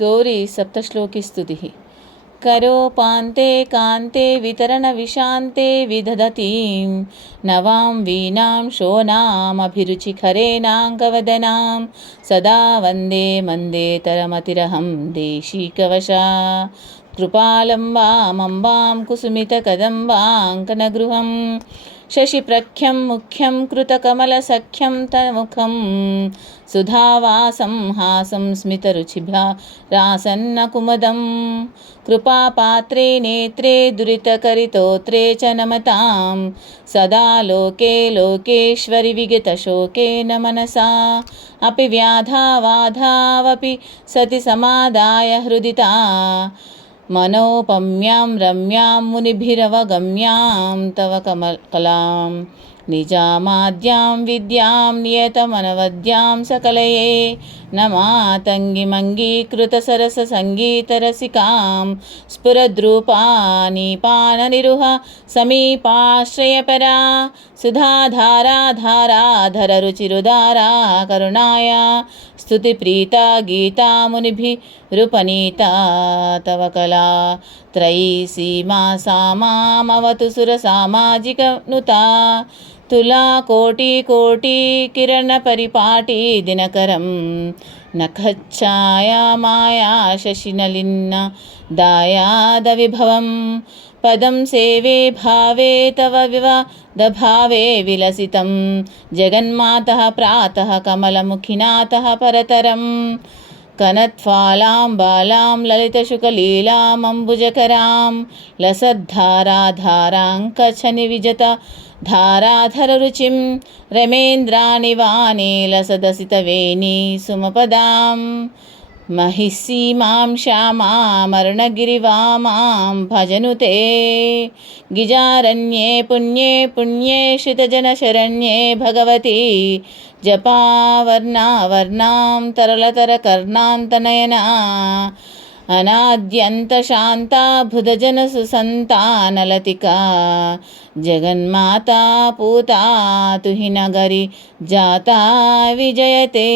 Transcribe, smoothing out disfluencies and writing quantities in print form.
गौरी सप्तश्लोकीस्तुतिः। करोपान्ते कान्ते वितरणविशान्ते विदधतीं नवां वीणां शोणामभिरुचिखरेणाङ्गवदनां सदा वन्दे मन्देतरमतिरहं देशिकवशा कृपालम्बामम्बां कुसुमितकदम्बाङ्कनगृहं शशिप्रख्यं मुख्यं कृतकमलसख्यं तन्मुखं सुधावासं हासं स्मितरुचिभारासन्नकुमुदं कृपापात्रे नेत्रे दुरितकरितोत्रे च नमतां सदा लोके लोकेश्वरि विगतशोकेन मनसा अपि व्याधावाधावपि सति समादाय हृदिता मनोपम्यां रम्यां मुनिभिरवगम्यां तव कलां निजामाद्यां विद्यां नियतमनवद्यां सकलये न मातङ्गिमङ्गीकृतसरससङ्गीतरसिकां स्फुरद्रूपानीपाननिरुह समीपाश्रयपरा सुधाधाराधाराधररुचिरुदारा करुणाया स्तुतिप्रीता गीता मुनिभिरुपनीता तव कला त्रयी सीमा सा मामवतु सुरसामाजिकनुता तुलाकोटिकोटिकिरणपरिपाटी दिनकरं नखच्छाया माया शशिनलिन्न दायादविभवं पदं सेवे भावे तव विवादभावे विलसितं जगन्मातः प्रातः कमलमुखिनाथः परतरं कनत्फालां बालां ललितशुकलीलामम्बुजकरां लसद्धाराधाराङ्कछनिविजता धाराधररुचिं रमेन्द्रानिवाने लसदसितवेणी सुमपदां महिषीमां श्यामामरुणगिरिवामां भजनुते गिजारण्ये पुण्ये पुण्ये श्रितजनशरण्ये भगवती जपावर्णावर्णां तरलतरकर्णान्तनयना अनाद्यन्तशान्ता बुधजनसुसन्तानलतिका जगन्माता पूता तुहि नगरी जाता विजयते।